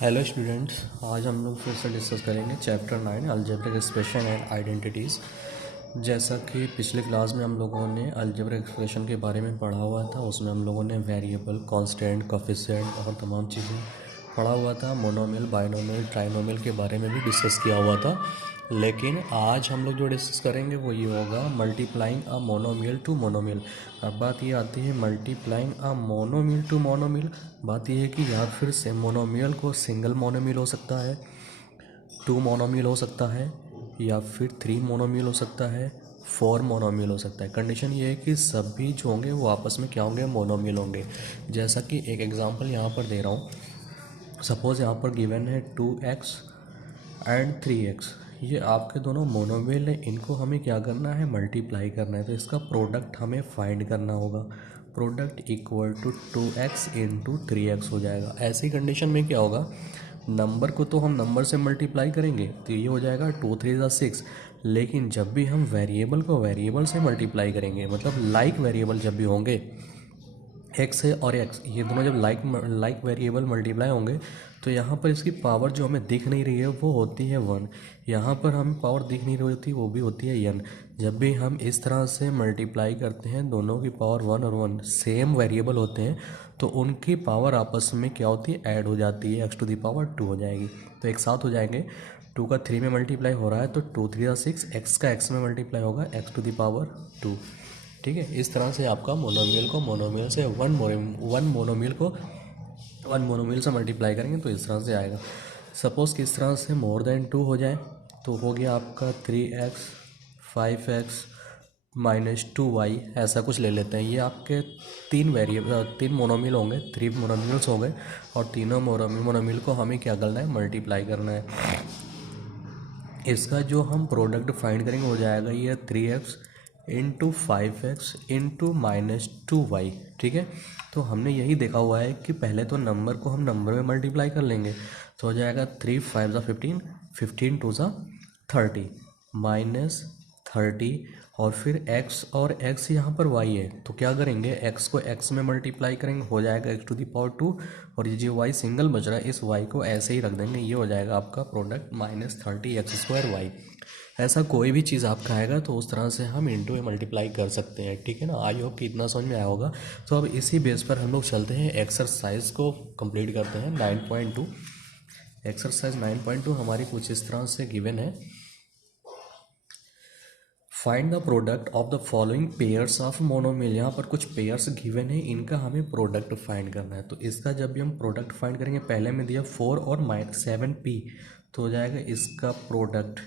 Hello students, आज हम लोग फिर से डिस्कस करेंगे chapter 9 algebraic expression and identities. जैसा कि पिछले क्लास में हम लोगों ने अलजेब्रिक एक्सप्रेशन के बारे में पढ़ा हुआ था, उसमें हम लोगों ने वेरिएबल, कांस्टेंट, कोफिशिएंट और तमाम चीज़ें पढ़ा हुआ था। मोनोमियल, बाइनोमियल, ट्राइनोमियल के बारे में भी डिस्कस किया हुआ था। लेकिन आज हम लोग जो डिस्कस करेंगे वो ये होगा multiplying a monomial to monomial. अब बात ये आती है multiplying a monomial to monomial. बात ये है कि या फिर से मोनोमियल को सिंगल मोनोमियल हो सकता है, टू मोनोमियल हो सकता है, या फिर थ्री मोनोमियल हो सकता है, फोर मोनोमियल हो सकता है। कंडीशन ये है कि सभी जो होंगे वो आपस में क्या होंगे, मोनोमियल होंगे। जैसा कि एक एग्जांपल यहाँ पर दे रहा हूँ। सपोज़ यहाँ पर गिवन है 2x एंड 3x। ये आपके दोनों मोनोमियल है, इनको हमें क्या करना है, मल्टीप्लाई करना है। तो इसका प्रोडक्ट हमें फाइंड करना होगा। Product equal to 2x into 3x हो जाएगा। ऐसी कंडीशन में क्या होगा, नंबर को तो हम नंबर से मल्टीप्लाई करेंगे तो ये हो जाएगा 2 3 ज़ा 6। लेकिन जब भी हम वेरिएबल को वेरिएबल से मल्टीप्लाई करेंगे, मतलब लाइक वेरिएबल जब भी होंगे, एक्स है और एक्स, ये दोनों जब लाइक वेरिएबल मल्टीप्लाई होंगे तो यहाँ पर इसकी पावर जो हमें दिख नहीं रही है वो होती है 1। यहाँ पर हमें पावर दिख नहीं रही होती, वो भी होती है n। जब भी हम इस तरह से मल्टीप्लाई करते हैं, दोनों की पावर 1 और 1 सेम वेरिएबल होते हैं, तो उनकी पावर आपस में क्या होती है, ऐड हो जाती है, x⁻2 हो जाएगी। तो एक साथ हो जाएंगे। 2 का 3 में मल्टीप्लाई हो रहा है तो 2 3 6, x का x में मल्टीप्लाई होगा x⁻2। ठीक है। इस तरह से आपका मोनोमियल को मोनोमियल से वन मोनोमियल से मल्टीप्लाई करेंगे तो इस तरह से आएगा। सपोज़ कि इस तरह से मोर देन 2 हो जाए तो हो गया आपका 3x 5x -2y, ऐसा कुछ ले लेते हैं। ये आपके तीन मोनोमियल होंगे, 3 मोनोमियल्स हो गए, और तीनों मोनोमियल को हमें क्या करना है, मल्टीप्लाई करना है। इसका जो हम प्रोडक्ट फाइंड करेंगे हो जाएगा ये 3x into 5x into -2y। ठीक है। तो हमने यही देखा हुआ है कि पहले तो नंबर को हम नंबर में मल्टीप्लाई कर लेंगे तो हो जाएगा 3 5 ज़ा 15, 15 2 ज़ा 30 -30, और फिर x और x यहाँ पर y है तो क्या करेंगे, x को x में मल्टीप्लाई करेंगे, हो जाएगा x⁻2, और ये जो y सिंगल बच रहा है इस y को ऐसे ही रख देंगे। ये हो जाएगा आपका प्रोडक्ट -30x²y। ऐसा कोई भी चीज़ आपका आएगा तो उस तरह से हम इंटू में मल्टीप्लाई कर सकते हैं। ठीक है ना। आई होप कि इतना समझ में आया होगा। तो अब इसी बेस पर हम लोग चलते हैं, एक्सरसाइज को कंप्लीट करते हैं। 9.2 एक्सरसाइज 9.2 हमारी कुछ इस तरह से गिवन है। Find the product of the following pairs of monomial. यहाँ पर कुछ पेयर्स गिवन है, इनका हमें प्रोडक्ट फाइंड करना है। तो इसका जब भी हम प्रोडक्ट फाइंड करेंगे, पहले में दिया 4 और -7p, तो हो जाएगा इसका प्रोडक्ट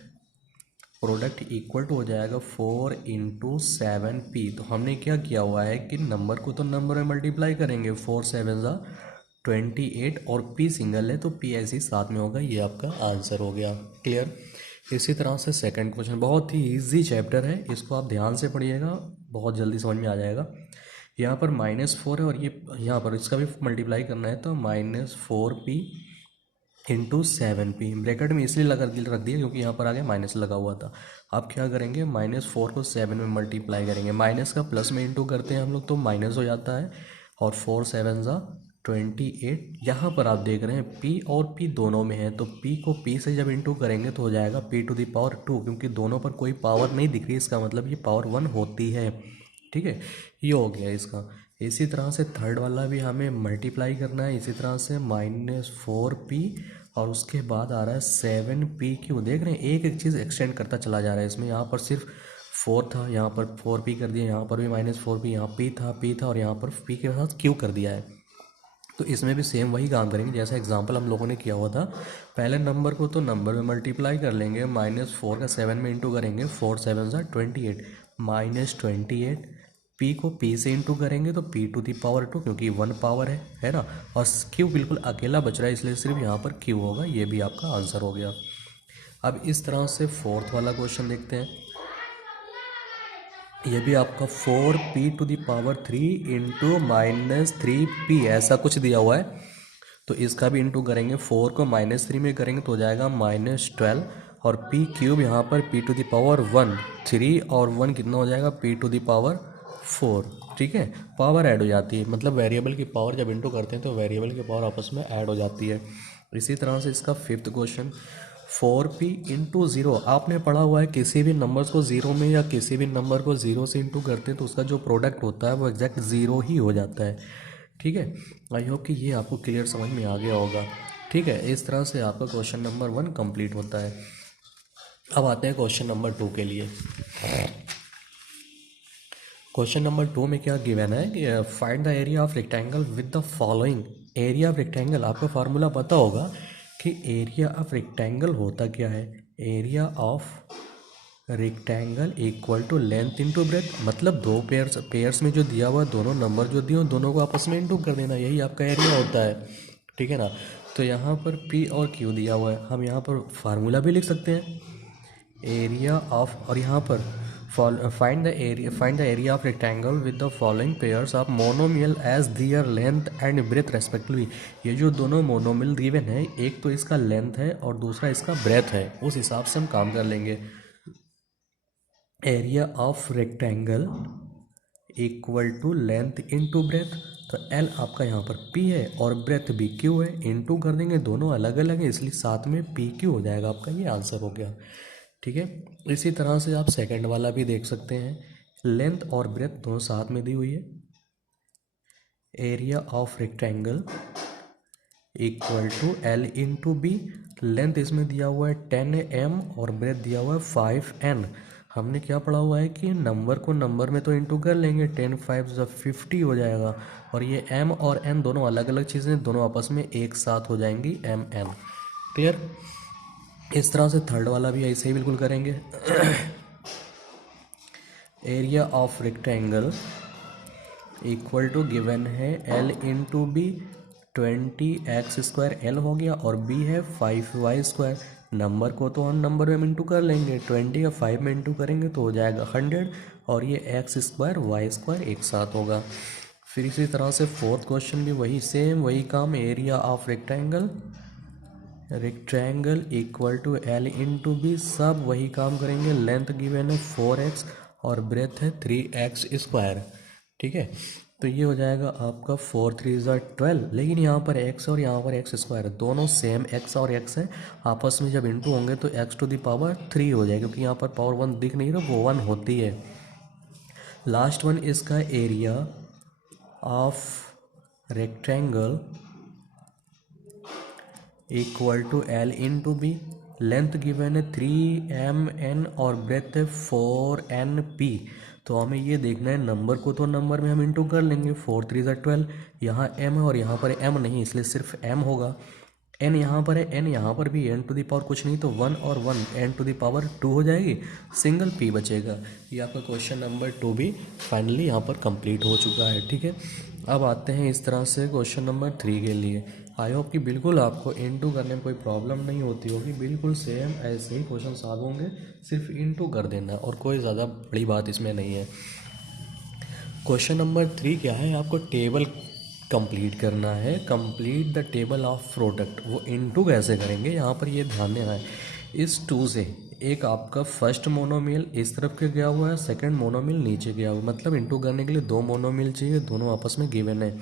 इक्वल टू हो जाएगा 4 इंटू 7p। तो हमने क्या किया हुआ है कि नंबर को तो नंबर में मल्टीप्लाई करेंगे, 4 7 ज़ा 28, और p सिंगल है तो p ऐसे ही साथ में होगा। ये आपका आंसर हो गया। क्लियर। इसी तरह से सेकंड क्वेश्चन, बहुत ही इजी चैप्टर है, इसको आप ध्यान से पढ़िएगा, बहुत जल्दी समझ में आ जाएगा। यहाँ पर -4 है और ये यहाँ पर इसका भी मल्टीप्लाई करना है तो -4p इंटू 7p। ब्रैकेट में इसलिए रख दिया क्योंकि यहाँ पर आगे माइनस लगा हुआ था। आप क्या करेंगे, -4 को 7 में मल्टीप्लाई करेंगे, माइनस का प्लस में इंटू करते हैं हम लोग तो माइनस हो जाता है, और 4 7 ज़ा 28। यहाँ पर आप देख रहे हैं p और p दोनों में है तो p को p से जब इंटू करेंगे तो हो जाएगा p⁻2, क्योंकि दोनों पर कोई पावर नहीं दिख रही, इसका मतलब ये पावर 1 होती है। ठीक है, ये हो गया इसका। इसी तरह से थर्ड वाला भी हमें मल्टीप्लाई करना है, इसी तरह से -4p, और उसके बाद आ रहा है 7p। देख रहे हैं एक एक चीज़ एक्सटेंड करता चला जा रहा है इसमें। यहाँ पर सिर्फ 4 था, यहाँ पर 4p कर दिया, यहाँ पर भी -4p, यहाँ p था और यहाँ पर p के साथ q कर दिया है। तो इसमें भी सेम वही काम करेंगे जैसा एग्जांपल हम लोगों ने किया हुआ था। पहले नंबर को तो नंबर में मल्टीप्लाई कर लेंगे, -4 का 7 में इंटू करेंगे, 4 7 ज़ा 28 -28, p को p से इंटू करेंगे तो p⁻2, क्योंकि 1 पावर है ना, और q बिल्कुल अकेला बच रहा है इसलिए सिर्फ यहाँ पर q होगा। ये भी आपका आंसर हो गया। अब इस तरह से फोर्थ वाला क्वेश्चन देखते हैं। ये भी आपका 4p⁻3 इंटू -3p ऐसा कुछ दिया हुआ है, तो इसका भी इंटू करेंगे। 4 को -3 में करेंगे तो हो जाएगा -12, और p³ यहाँ पर p⁻1, 3 और 1 कितना हो जाएगा, p⁻4। ठीक है, पावर ऐड हो जाती है, मतलब वेरिएबल की पावर जब इंटू करते हैं तो वेरिएबल की पावर आपस में ऐड हो जाती है। इसी तरह से इसका fifth question 4p into zero. आपने पढ़ा हुआ है किसी भी नंबर को ज़ीरो में या किसी भी नंबर को ज़ीरो से इंटू करते हैं तो उसका जो प्रोडक्ट होता है वो एग्जैक्ट ज़ीरो ही हो जाता है। ठीक है, आई होप कि ये आपको क्लियर समझ में आ गया होगा। ठीक है, इस तरह से आपका क्वेश्चन नंबर 1 कंप्लीट होता है। अब आते हैं क्वेश्चन नंबर 2 के लिए। क्वेश्चन नंबर 2 में क्या गिवन है कि find the area of rectangle with the following. Area of rectangle, आपको फार्मूला पता होगा कि एरिया ऑफ रेक्टेंगल होता क्या है। Area of rectangle equal to length into breadth, मतलब दो पेयर्स में जो दिया हुआ दोनों नंबर जो दिए दोनों को आपस में इंटू कर देना, यही आपका एरिया होता है। ठीक है ना, तो यहाँ पर P और Q दिया हुआ है, हम यहाँ पर फार्मूला भी लिख सकते हैं एरिया ऑफ, और यहाँ पर find the area of rectangle with the following pairs of monomial as their length and breadth respectively. ये जो दोनों मोनोमियल गिवन है, एक तो इसका लेंथ है और दूसरा इसका ब्रेथ है, उस हिसाब से हम काम कर लेंगे। Area of rectangle equal to length into breadth, तो L आपका यहाँ पर P है और ब्रेथ भी Q है, इनटू कर देंगे, दोनों अलग अलग है इसलिए साथ में PQ हो जाएगा आपका, ये आंसर हो गया। ठीक है, इसी तरह से आप सेकंड वाला भी देख सकते हैं, लेंथ और ब्रेथ दोनों साथ में दी हुई है। Area of rectangle equal to L into B, length इसमें दिया हुआ है 10m और ब्रेथ दिया हुआ है 5n। हमने क्या पढ़ा हुआ है कि नंबर को नंबर में तो इंटू कर लेंगे, 10 5 50 हो जाएगा, और ये m और n दोनों अलग अलग चीज़ें, दोनों आपस में एक साथ हो जाएंगी mn। क्लियर, इस तरह से थर्ड वाला भी ऐसे ही बिल्कुल करेंगे। Area of rectangle equal to given है L into B, 20x² L हो गया और B है 5y²। नंबर को तो हम नंबर में इंटू कर लेंगे, 20 या 5 में इंटू करेंगे तो हो जाएगा 100, और ये x² y² एक साथ होगा। फिर इसी तरह से फोर्थ क्वेश्चन भी वही सेम वही काम, area of rectangle equal to L into B, सब वही काम करेंगे। लेंथ गिवन है 4x और ब्रेथ है 3x²। ठीक है, तो ये हो जाएगा आपका 4 3 12, लेकिन यहाँ पर x और यहाँ पर x² दोनों सेम x और x है, आपस में जब इंटू होंगे तो x टू द पावर 3 हो जाएगा, क्योंकि यहाँ पर पावर 1 दिख नहीं रहा, वो 1 होती है। लास्ट वन इसका area of rectangle equal to L into B, length given है 3mn और ब्रेथ है 4np। तो हमें ये देखना है, नंबर को तो नंबर में हम इंटू कर लेंगे, 4 3 12, यहाँ m है और यहाँ पर m नहीं, इसलिए सिर्फ m होगा। n यहाँ पर है, n यहाँ पर भी, n टू द पावर कुछ नहीं तो 1 और 1, n टू द पावर 2 हो जाएगी, सिंगल p बचेगा। ये आपका क्वेश्चन नंबर 2 भी फाइनली यहाँ पर कंप्लीट हो चुका है। ठीक है, अब आते हैं इस तरह से क्वेश्चन नंबर 3 के लिए। आई होप कि बिल्कुल आपको इंटू करने में कोई प्रॉब्लम नहीं होती होगी, बिल्कुल सेम ऐसे ही क्वेश्चन सॉल्व होंगे, सिर्फ इंटू कर देना और कोई ज़्यादा बड़ी बात इसमें नहीं है। क्वेश्चन नंबर 3 क्या है, आपको टेबल कंप्लीट करना है, complete the table of product. वो इंटू कैसे करेंगे, यहाँ पर ये ध्यान देना है। इस 2 से एक आपका फर्स्ट मोनोमियल इस तरफ के गया हुआ है, सेकंड मोनोमियल नीचे गया हुआ है, मतलब इंटू करने के लिए 2 मोनोमियल चाहिए, दोनों आपस में गिवन है।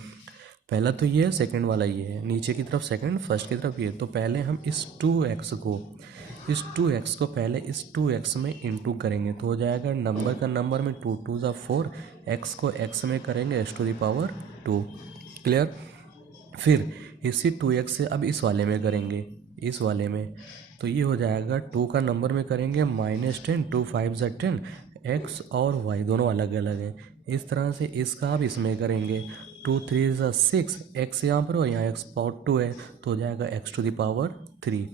पहला तो ये है, सेकंड वाला ये है, नीचे की तरफ सेकंड, फर्स्ट की तरफ ये। तो पहले हम इस 2x को पहले इस 2x में इंटू करेंगे तो हो जाएगा, नंबर का नंबर में 2 2 4, x को x में करेंगे x to the power 2। Clear, फिर इसी 2x से अब इस वाले में करेंगे, इस वाले में, तो ये हो जाएगा 2 का नंबर में करेंगे -10, 2 5 10, x और y दोनों अलग अलग हैं। इस तरह से इसका आप इसमें करेंगे, 2 3 6, x यहाँ पर और यहाँ x पावर 2 है तो हो जाएगा x टू द पावर 3।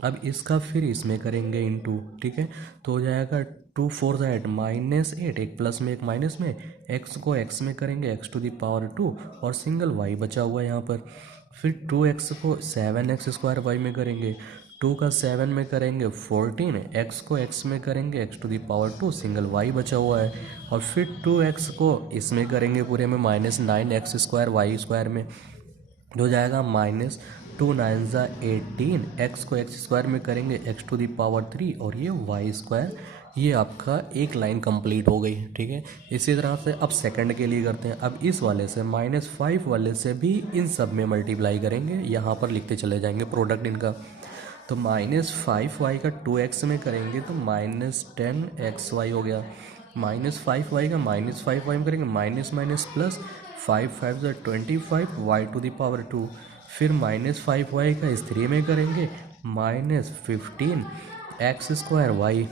अब इसका फिर इसमें करेंगे इंटू, ठीक है, तो हो जाएगा 2 4 -8, एक प्लस में एक माइनस में, x को x में करेंगे x टू द पावर 2 और सिंगल y बचा हुआ है यहाँ पर। फिर 2x को 7x² y में करेंगे, 2 का 7 में करेंगे 14, x को x में करेंगे x to the power 2, single y बचा हुआ है। और फिर 2x को इसमें करेंगे पूरे में -9x² y² में, हो जाएगा -2 9 18, x को x² में करेंगे x टू द पावर 3 और ये y² ये आपका एक लाइन कंप्लीट हो गई, ठीक है। इसी तरह से अब सेकंड के लिए करते हैं। अब इस वाले से -5 वाले से भी इन सब में मल्टीप्लाई करेंगे, यहाँ पर लिखते चले जाएंगे प्रोडक्ट इनका। तो -5y का 2x में करेंगे तो -10xy हो गया। -5y का -5y में करेंगे माइनस माइनस प्लस, 5 5 ज़ा 25 y⁻²। फिर -5y का इस 3 में करेंगे -15x²y।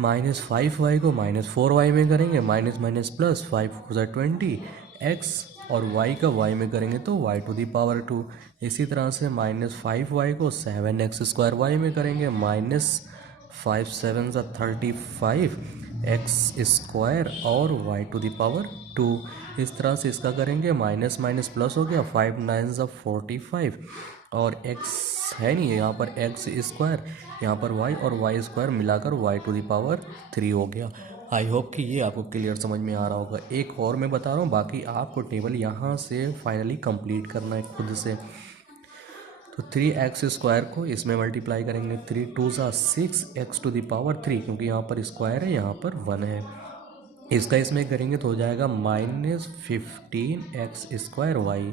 -5y को -4y में करेंगे माइनस माइनस प्लस, 5 4 ज़ा 20 x, और y का y में करेंगे तो y⁻²। इसी तरह से -5y को 7x² में करेंगे -5 7 ज़ा 35 x² और y⁻²। इस तरह से इसका करेंगे माइनस माइनस प्लस हो गया, 5 9 ज़ा 45 और x है नहीं यहाँ पर x², यहाँ पर y और y² मिलाकर y⁻³ हो गया। आई होप कि ये आपको क्लियर समझ में आ रहा होगा। एक और मैं बता रहा हूँ, बाकी आपको टेबल यहाँ से फाइनली कंप्लीट करना है खुद से। तो 3x² को इसमें मल्टीप्लाई करेंगे, 3 2 ज़ा 6x⁻³ क्योंकि यहाँ पर स्क्वायर है, यहाँ पर 1 है। इसका इसमें करेंगे तो हो जाएगा -15x²y।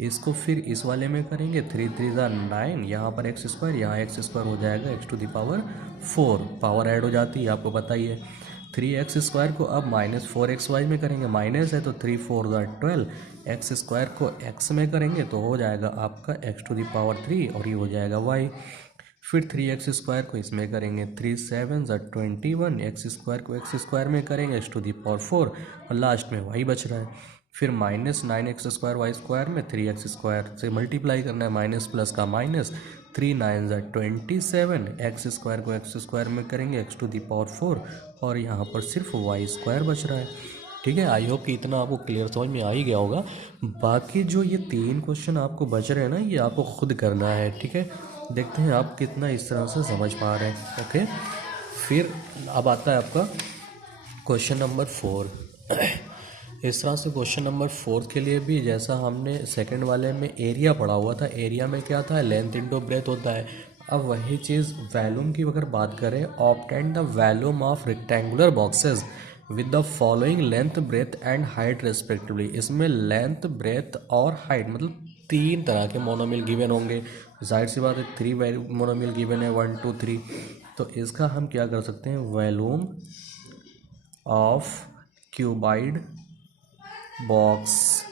इसको फिर इस वाले में करेंगे, 3 3 ज़ा 9, यहाँ पर x², यहाँ x² हो जाएगा x⁻4। पावर ऐड हो जाती है, आपको पता ही है। 3x² को अब -4xy में करेंगे, माइनस है तो 3 4 ज़ा 12, x² को x में करेंगे तो हो जाएगा आपका x⁻³ और ये हो जाएगा y। फिर 3x² को इसमें करेंगे, 3 7 ज़ा 21, x² को x² में करेंगे x⁻4 और लास्ट में y बच रहा है। फिर -9x²y² में 3x² से मल्टीप्लाई करना है, माइनस प्लस का माइनस, 3 9 ज़ा 27, x² को x² में करेंगे x⁻4 और यहाँ पर सिर्फ y² बच रहा है, ठीक है। आई होप कि इतना आपको क्लियर समझ में आ ही गया होगा। बाकी जो ये 3 क्वेश्चन आपको बच रहे हैं ना, ये आपको खुद करना है, ठीक है। देखते हैं आप कितना इस तरह से समझ पा रहे हैं, ओके। फिर अब आता है आपका क्वेश्चन नंबर 4। इस तरह से क्वेश्चन नंबर 4 के लिए भी जैसा हमने सेकंड वाले में एरिया पढ़ा हुआ था, एरिया में क्या था, लेंथ इंटू ब्रेथ होता है। अब वही चीज़ वॉल्यूम की अगर बात करें, obtain the volume of rectangular boxes with the following length breadth and height respectively. इसमें लेंथ ब्रेथ और हाइट मतलब 3 तरह के मोनोमियल गिवन होंगे। जाहिर सी बात है 3 मोनोमियल गिवन है, 1 2 3। तो इसका हम क्या कर सकते हैं, वॉल्यूम ऑफ क्यूबाइड बॉक्स,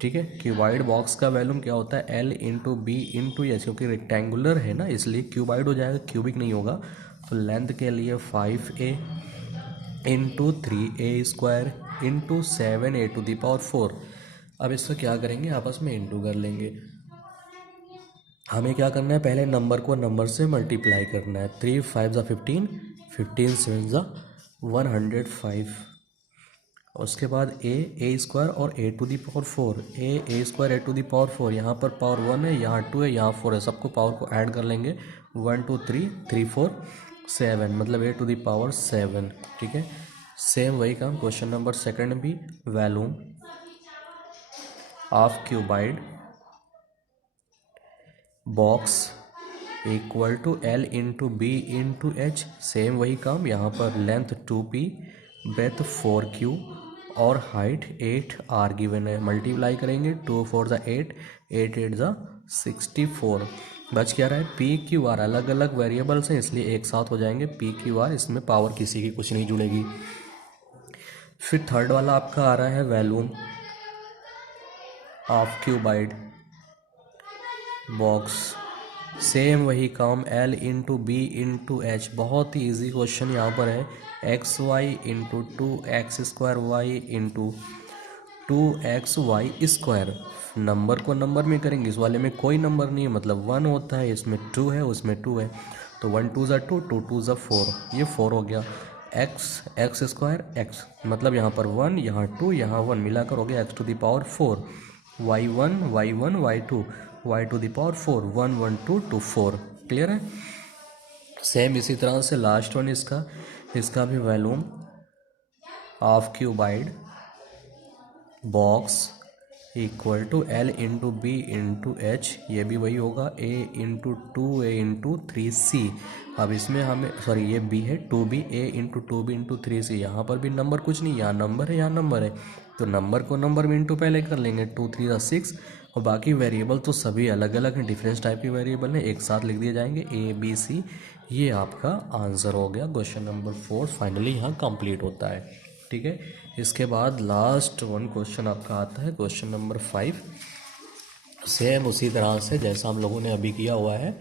ठीक है। क्यूबाइड बॉक्स का वॉल्यूम क्या होता है, L into B into H, क्योंकि रेक्टेंगुलर है ना इसलिए क्यूबाइड हो जाएगा, क्यूबिक नहीं होगा। तो लेंथ के लिए 5a into 3a² into 7a⁴। अब इसका क्या करेंगे, आपस में इंटू कर लेंगे। हमें क्या करना है, पहले नंबर को नंबर से मल्टीप्लाई करना है। 3 5 ज़ा 15, 15 7 ज़ा 105। उसके बाद a² और a⁴, a² a⁴, यहाँ पर पावर 1 है, यहाँ 2 है, यहाँ 4 है, सबको पावर को ऐड कर लेंगे। 1 2 3 3 4 7 मतलब a⁻7, ठीक है। सेम वही काम क्वेश्चन नंबर सेकंड भी, volume of cuboid box equal to L into B into H. Same वही काम, यहाँ पर लेंथ 2p, ब्रेथ 4q और हाइट 8r गिवन है। मल्टीप्लाई करेंगे, 2 4 ज़ा 8, 8 8 ज़ा 64। बच क्या रहा है, PQR। अलग अलग वेरिएबल्स हैं इसलिए एक साथ हो जाएंगे PQR, इसमें पावर किसी की कुछ नहीं जुड़ेगी। फिर थर्ड वाला आपका आ रहा है volume of cuboid box. Same वही काम, L into B into H. बहुत ही ईजी क्वेश्चन यहाँ पर है, XY into 2x² y into 2xy²। Number को नंबर में करेंगे, इस वाले में कोई नंबर नहीं है मतलब 1 होता है, इसमें 2 है, उसमें 2 है, तो 1 2 ज़ा 2, 2 2 ज़ा 4, ये 4 हो गया। x² x मतलब यहाँ पर 1, यहाँ 2, यहाँ 1 मिलाकर हो गया x⁻4। y1 y1 y2 y⁻4, 1 1 2 2 4। Clear है। सेम इसी तरह से लास्ट वन इसका भी volume of cuboid box equal to L into B into H, ये भी वही होगा, A into two A into three C. अब इसमें हमें सॉरी ये बी है, two B A into two B into three C. यहाँ पर भी नंबर कुछ नहीं, यहाँ नंबर है यहाँ नंबर है, तो नंबर को नंबर में इंटू पहले कर लेंगे, टू थ्री ज़ा सिक्स। और बाकी वेरिएबल तो सभी अलग अलग हैं, डिफरेंस टाइप के वेरिएबल हैं, एक साथ लिख दिए जाएंगे ए बी सी। ये आपका आंसर हो गया क्वेश्चन नंबर 4, फाइनली यहाँ कंप्लीट होता है। ठीक है, इसके बाद लास्ट वन क्वेश्चन आपका आता है क्वेश्चन नंबर 5। सेम उसी तरह से जैसा हम लोगों ने अभी किया हुआ है,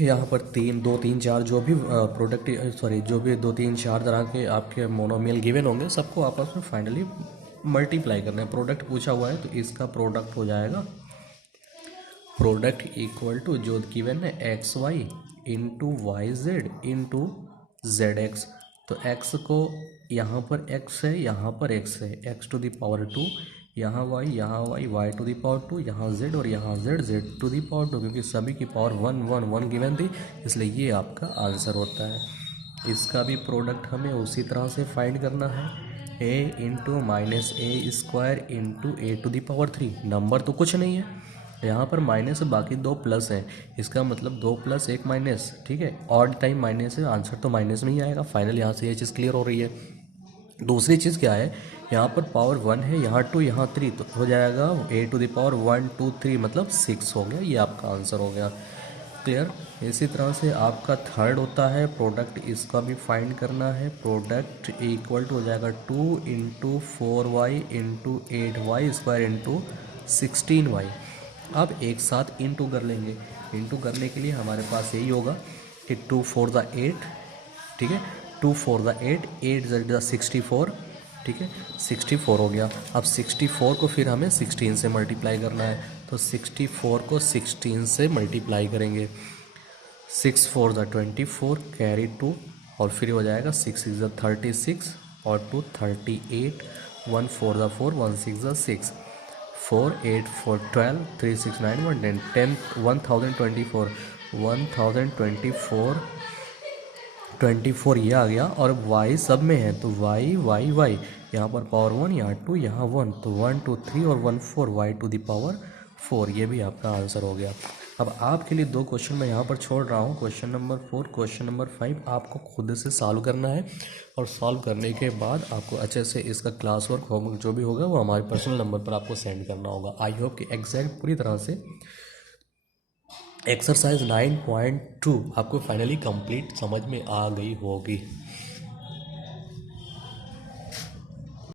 यहाँ पर दो तीन चार जो भी प्रोडक्ट सॉरी जो भी दो तीन चार तरह के आपके मोनोमियल गिवन होंगे, सबको आपस में फाइनली मल्टीप्लाई करना है। प्रोडक्ट पूछा हुआ है तो इसका प्रोडक्ट हो जाएगा, प्रोडक्ट इक्वल टू जो गिवन है X Y into Y Z into Z X. तो एक्स को यहाँ पर एक्स है, यहाँ पर एक्स है, एक्स टू द पावर 2, यहाँ Y Y to the power 2, यहाँ जेड और यहाँ जेड टू द पावर 2, क्योंकि सभी की पावर 1 गिवन थी, इसलिए ये आपका आंसर होता है। इसका भी प्रोडक्ट हमें उसी तरह से फाइंड करना है, a into minus a square into a to the power 3। Number तो कुछ नहीं है, यहाँ पर माइनस है, बाकी दो प्लस है, इसका मतलब 2 + 1 माइनस। ठीक है, ऑड टाइम माइनस है, आंसर तो माइनस में ही आएगा। फाइनल यहाँ से ये चीज़ क्लियर हो रही है। दूसरी चीज़ क्या है, यहाँ पर पावर 1 है, यहाँ 2 यहाँ 3, तो हो जाएगा ए टू द पावर 1 2 3 मतलब 6 हो गया, ये आपका आंसर हो गया। क्लियर। इसी तरह से आपका थर्ड होता है प्रोडक्ट, इसका भी फाइंड करना है। प्रोडक्ट इक्वल टू हो जाएगा 2 into 4y into 8y square into 16y। अब एक साथ इंटू कर लेंगे, इंटू करने के लिए हमारे पास यही होगा कि 2 4 ज़ा 8, ठीक है, 2 4 ज़ा 8, 8 ज़ा 64, ठीक है, 64 हो गया। अब 64 को फिर हमें 16 से मल्टीप्लाई करना है, तो 64 को 16 से मल्टीप्लाई करेंगे, 6 4 ज़ा 24 कैरी 2, और फिर हो जाएगा 6 6 ज़ा 36 और 2 38, 1 4 ज़ा 4, 1 6 ज़ा 6, 4 8 4 12, 3 6 9 1 10 10 1024 1024 ये आ गया। और y सब में है तो y यहाँ पर पावर 1, यहाँ 2, यहाँ 1, तो 1 2 3 और 1 4, y टू द पावर 4, ये भी आपका आंसर हो गया। अब आपके लिए दो क्वेश्चन मैं यहाँ पर छोड़ रहा हूँ, क्वेश्चन नंबर 4, क्वेश्चन नंबर 5 आपको खुद से सॉल्व करना है, और सॉल्व करने के बाद आपको अच्छे से इसका क्लास वर्क होमवर्क जो भी होगा वो हमारे पर्सनल नंबर पर आपको सेंड करना होगा। आई होप कि एग्जैक्ट पूरी तरह से एक्सरसाइज 9.2 आपको फाइनली कंप्लीट समझ में आ गई होगी।